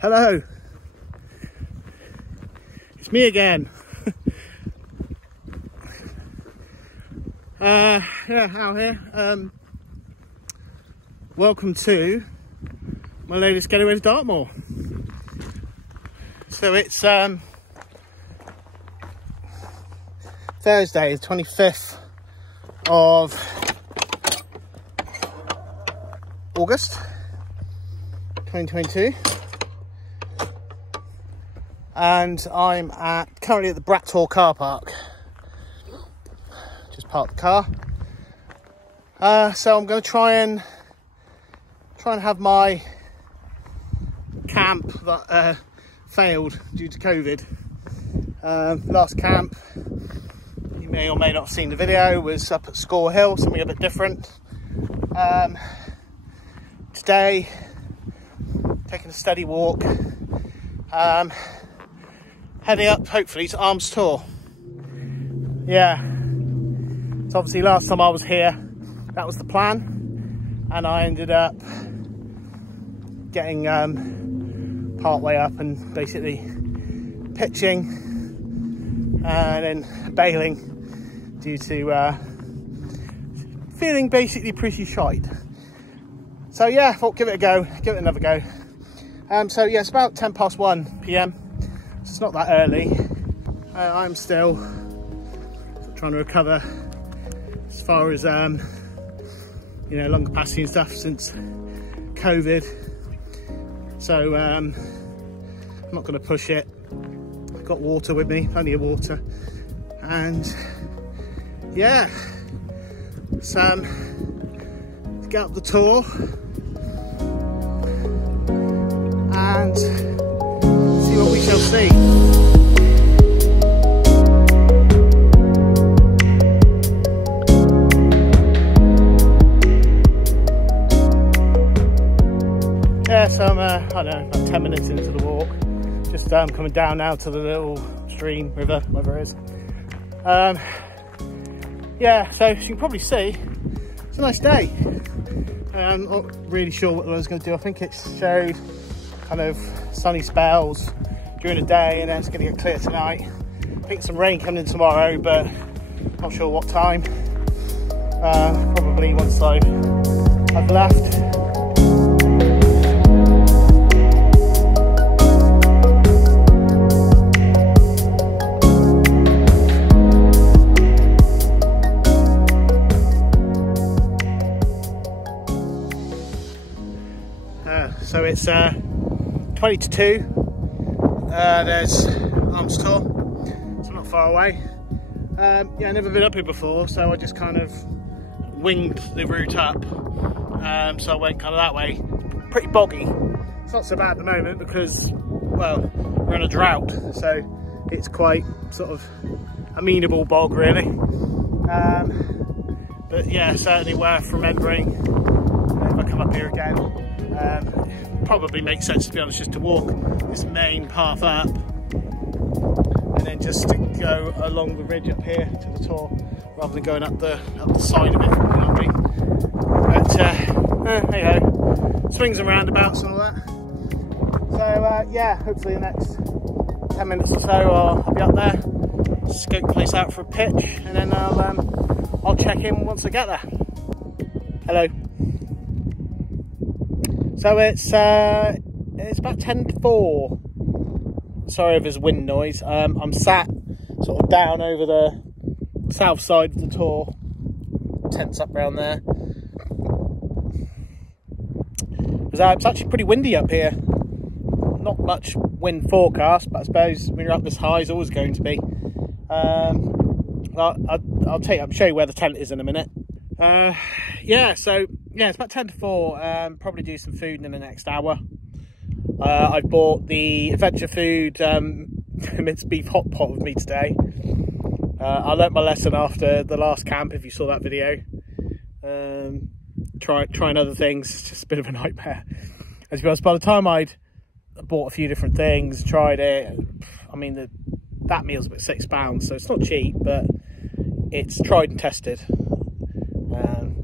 Hello, it's me again. Yeah, out here. Welcome to my latest getaway to Dartmoor. So it's Thursday, the 25th of August 2022. And I'm currently at the Arms Tor car park. Just parked the car. So I'm going to try and have my camp that failed due to COVID. Last camp, you may or may not have seen the video, was up at Score Hill, something a bit different. Today, taking a steady walk. Heading up, hopefully, to Arms Tor. Yeah, so obviously last time I was here, that was the plan, and I ended up getting part way up and basically pitching and then bailing due to feeling basically pretty shite. So yeah, I thought give it a go, give it another go. So yeah, it's about 1:10 PM. It's not that early. I'm still trying to recover as far as you know, lung capacity and stuff since COVID. So I'm not going to push it. I've got water with me, plenty of water, and yeah, let's get up the tour and see what we shall see. Yeah, so I'm, I don't know, about 10 minutes into the walk. Just coming down now to the little stream, river, whatever it is. Yeah, so as you can probably see, it's a nice day. I'm not really sure what I was going to do. I think it showed kind of sunny spells during the day, and then it's going to get clear tonight. I think some rain coming in tomorrow, but not sure what time. Probably once I've left. So it's 20 to 2. There's Arms Tor, so not far away. Yeah, I've never been up here before, so I just kind of winged the route up. So I went kind of that way. Pretty boggy. It's not so bad at the moment because, well, we're in a drought, so it's quite sort of amenable bog, really. But yeah, certainly worth remembering if I come up here again. Probably makes sense, to be honest, just to walk this main path up and then just to go along the ridge up here to the Tor rather than going up the side of it, you know what I mean? But you know, swings and roundabouts and all that. So yeah, hopefully the next 10 minutes or so I'll be up there, scope the place out for a pitch, and then I'll check in once I get there. Hello. So it's about 10 to 4. Sorry if there's wind noise. I'm sat sort of down over the south side of the Tor. Tents up around there. It's actually pretty windy up here. Not much wind forecast, but I suppose when you're up this high, it's always going to be. I'll show you where the tent is in a minute. Yeah, so yeah, it's about 10 to 4. Probably do some food in the next hour. I bought the adventure food minced beef hot pot with me today. I learnt my lesson after the last camp, if you saw that video. Trying other things, it's just a bit of a nightmare. As well as by the time I'd bought a few different things, tried it, I mean, that meal's about £6, so it's not cheap, but it's tried and tested.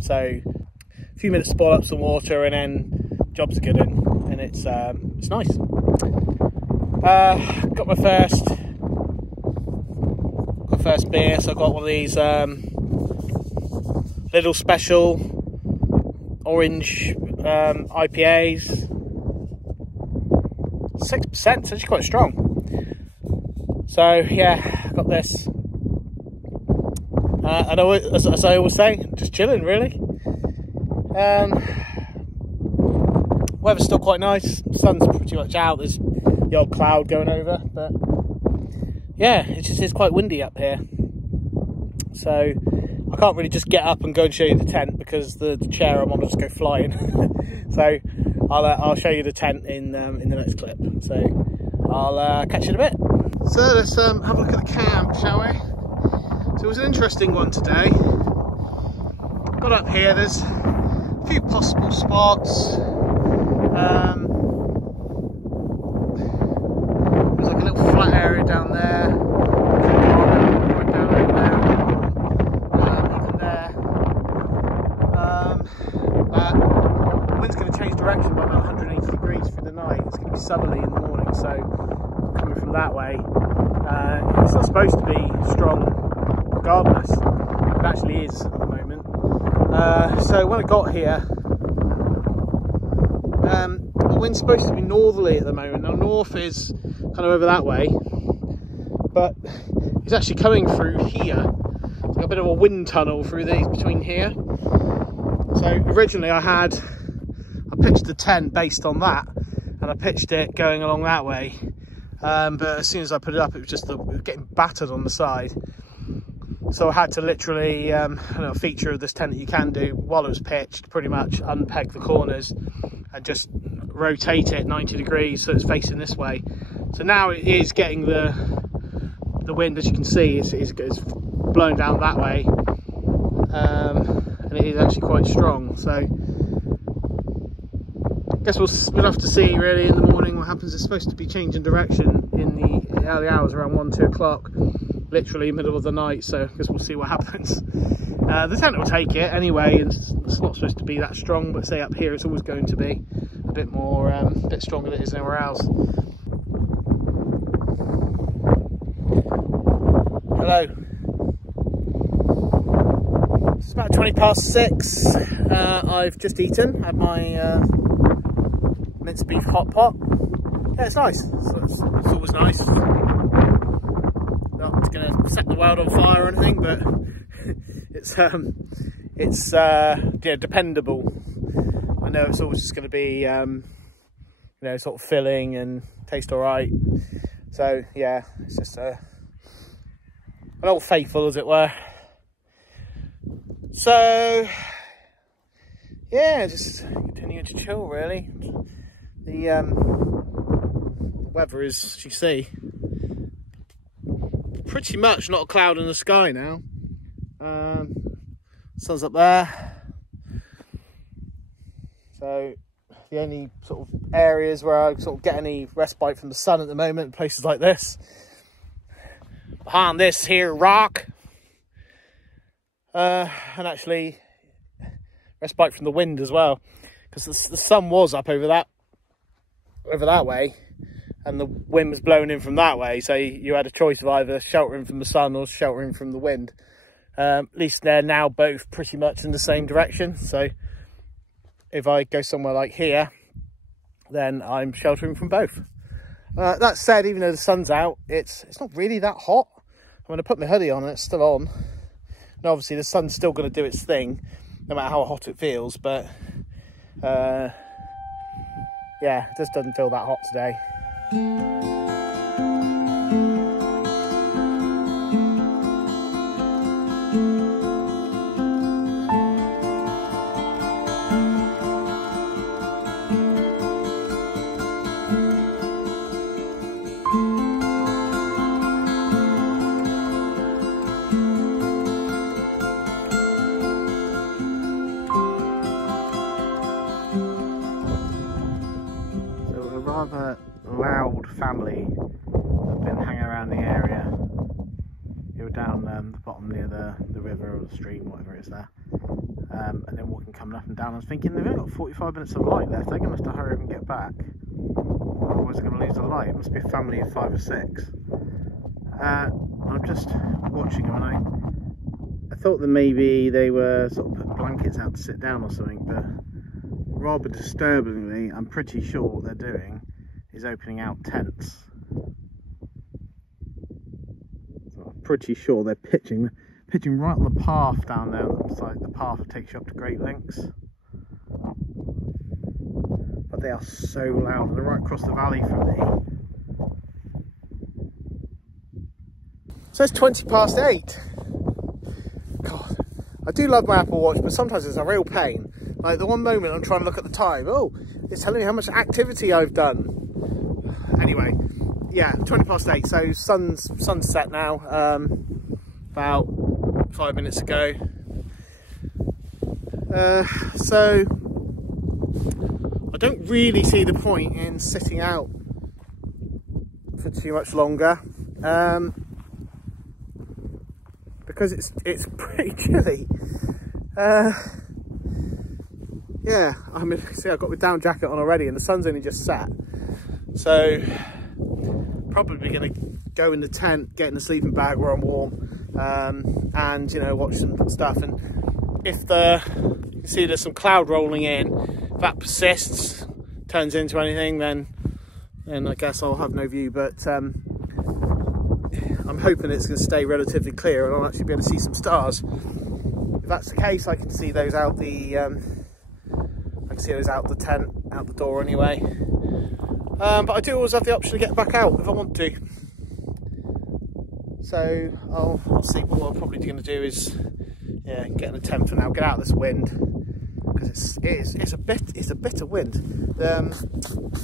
So a few minutes to boil up some water, and then jobs are good, and it's nice. Got my first beer, so I got one of these little special orange IPAs. 6%, it's actually quite strong. So yeah, got this. And as I always say, just chilling really. Weather's still quite nice. Sun's pretty much out. There's the odd cloud going over, but yeah, it just is quite windy up here. So I can't really just get up and go and show you the tent, because the chair I'm on will just go flying. So I'll show you the tent in the next clip. So I'll catch you in a bit. So let's have a look at the camp, shall we? So it was an interesting one today. Got up here, there's a few possible spots. There's like a little flat area down there. Right down over there. Even there. But the wind's going to change direction by about 180 degrees through the night. It's going to be southerly in the morning, so coming from that way, it's not supposed to be strong regardless. It actually is at the moment. So when I got here, the wind's supposed to be northerly at the moment. Now north is kind of over that way, but it's actually coming through here. It's like a bit of a wind tunnel through these between here. So originally I pitched the tent based on that, and I pitched it going along that way. But as soon as I put it up, it was just getting battered on the side. So I had to literally, a feature of this tent that you can do while it was pitched, pretty much unpeg the corners and just rotate it 90 degrees so it's facing this way. So now it is getting the wind, as you can see, is blowing down that way, and it is actually quite strong. So I guess we'll have to see really in the morning what happens. It's supposed to be changing direction in the early hours, around 1-2 o'clock. Literally middle of the night, so I guess we'll see what happens. The tent will take it anyway, and it's not supposed to be that strong, but say up here it's always going to be a bit more, a bit stronger than it is anywhere else. Hello. It's about 6:20. I've just eaten, had my minced beef hot pot. Yeah, it's nice. It's always nice. Not going to set the world on fire or anything, but it's yeah, dependable. I know it's always just going to be sort of filling and taste all right. So yeah, it's just an old faithful, as it were. So yeah, just continuing to chill really. The weather is, as you see, pretty much not a cloud in the sky now. Sun's up there. So the only sort of areas where I sort of get any respite from the sun at the moment, places like this, behind this here rock, and actually respite from the wind as well, because the sun was up over that way, and the wind was blowing in from that way, so you had a choice of either sheltering from the sun or sheltering from the wind. At least they're now both pretty much in the same direction, so if I go somewhere like here, then I'm sheltering from both. That said, even though the sun's out, it's not really that hot. I'm going to put my hoodie on and it's still on. And obviously the sun's still going to do its thing, no matter how hot it feels, but yeah, it just doesn't feel that hot today. bottom near the river or the stream, whatever it is there. And then walking coming up and down, I was thinking they've only got 45 minutes of light left. They're going to have to hurry up and get back, otherwise they're going to lose the light. It must be a family of 5 or 6. I'm just watching them, and I thought that maybe they were sort of put blankets out to sit down or something, but rather disturbingly, I'm pretty sure what they're doing is opening out tents. So I'm pretty sure they're pitching right on the path down there. It's like the path that takes you up to Great Links. But they are so loud, and they're right across the valley from me. So it's 8:20. God, I do love my Apple Watch, but sometimes it's a real pain. Like the one moment I'm trying to look at the time, oh, it's telling me how much activity I've done. Anyway, yeah, 8:20. So sun's set now. About 5 minutes ago. So I don't really see the point in sitting out for too much longer. Because it's pretty chilly. Yeah, I mean, see, I've got my down jacket on already, and the sun's only just set. So probably going to go in the tent, get in the sleeping bag where I'm warm, and you know, watch some stuff. And if you can see there's some cloud rolling in, if that persists, turns into anything, then I guess I'll have no view. But I'm hoping it's going to stay relatively clear and I'll actually be able to see some stars. If that's the case, I can see those out the tent, out the door anyway. But I do always have the option of getting back out if I want to. So I'll see. But what I'm probably going to do is, yeah, get in a tent for now, get out of this wind, because it's a bitter wind. The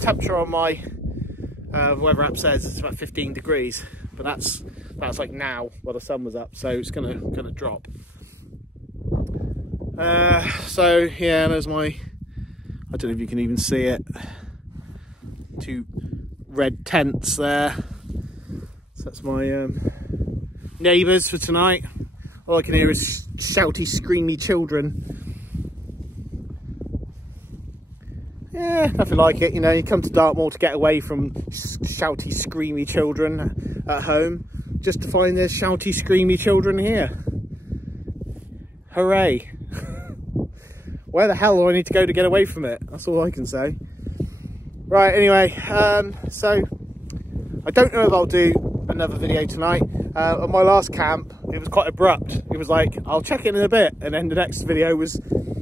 temperature on my weather app says it's about 15 degrees, but that's like now while the sun was up, so it's gonna drop. So yeah, there's my, I don't know if you can even see it, 2 red tents there. So that's my neighbours for tonight. All I can hear is shouty, screamy children. Yeah, nothing like it, you know. You come to Dartmoor to get away from shouty, screamy children at home, just to find there's shouty, screamy children here. Hooray. Where the hell do I need to go to get away from it? That's all I can say. Right, anyway, so I don't know if I'll do another video tonight. On my last camp, it was quite abrupt. It was like, I'll check in a bit, and then the next video was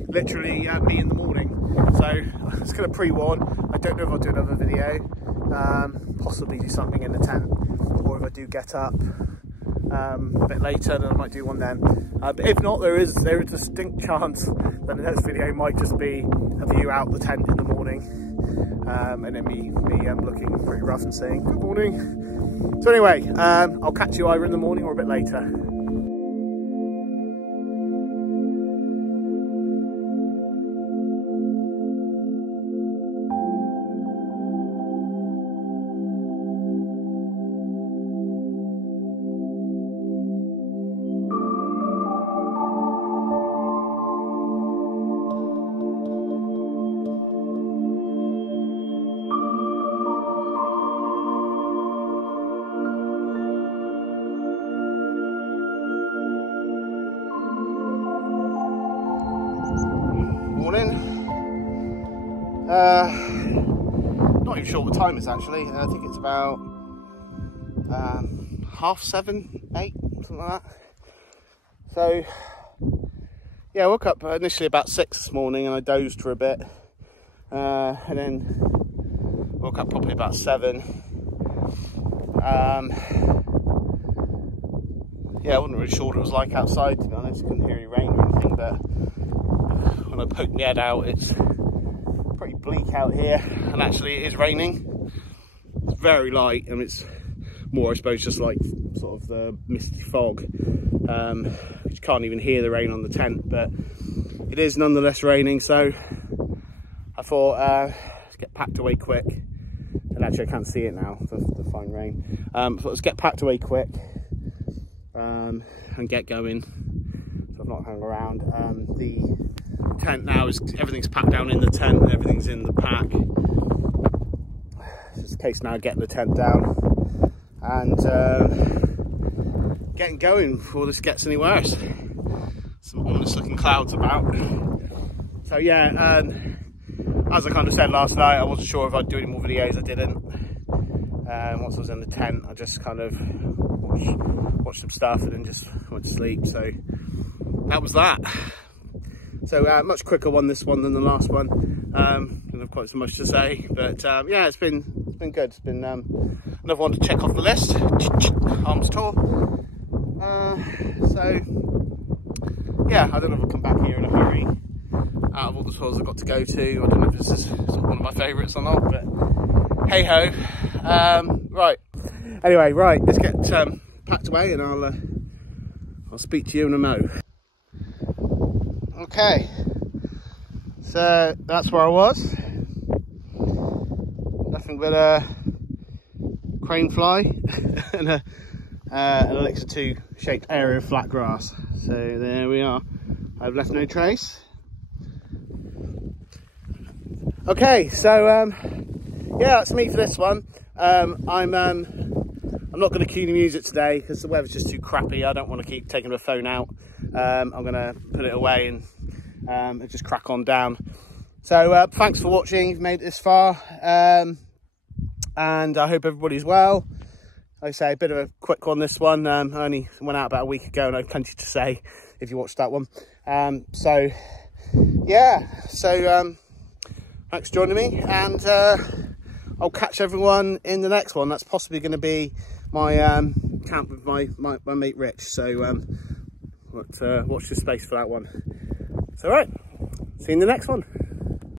literally me in the morning. So I'm just going to pre-warn, I don't know if I'll do another video. Possibly do something in the tent, or if I do get up a bit later, then I might do one then. But if not, there is a distinct chance that the next video might just be a view out the tent in the morning, and then me looking pretty rough and saying good morning. So anyway, I'll catch you either in the morning or a bit later. Morning. Not even sure what time it's actually. I think it's about 7:30, 8, something like that. So yeah, I woke up initially about 6 this morning, and I dozed for a bit, and then woke up probably about 7. Yeah, I wasn't really sure what it was like outside, to be honest. Couldn't hear any rain or anything, but when I poked my head out, it's pretty bleak out here, and actually it is raining. It's very light, and it's more, I suppose, just like sort of the misty fog. You can't even hear the rain on the tent, but it is nonetheless raining. So I thought, let's get packed away quick. And actually I can't see it now, the fine rain. I thought let's get packed away quick, and get going. So I've not hung around. The tent now is, everything's packed down in the tent and everything's in the pack. It's just a case now of getting the tent down and getting going before this gets any worse. Some ominous looking clouds about. So yeah, as I kind of said last night, I wasn't sure if I'd do any more videos. I didn't. Once I was in the tent, I just kind of watched some stuff and then just went to sleep. So that was that. So much quicker one, this one, than the last one. Don't have quite so much to say, but yeah, it's been good. It's been another one to check off the list. Arms Tor. So yeah, I don't know if I'll come back here in a hurry. Out of all the tours I've got to go to, I don't know if this is sort of one of my favourites or not, but hey ho. Right. Anyway, right, let's get packed away, and I'll speak to you in a mo. Okay, so that's where I was. Nothing but a crane fly and an Elixir 2 shaped area of flat grass. So there we are. I've left no trace. Okay, so yeah, that's me for this one. I'm not going to cue the music today because the weather's just too crappy. I don't want to keep taking the phone out. I'm going to put it away and just crack on down. So thanks for watching. You've made it this far, and I hope everybody's well. Like I say, a bit of a quick one, this one. I only went out about a week ago and I had plenty to say if you watched that one. So yeah, so thanks for joining me, and I'll catch everyone in the next one. That's possibly going to be my camp with my mate Rich. So watch this space for that one. It's all right. See you in the next one.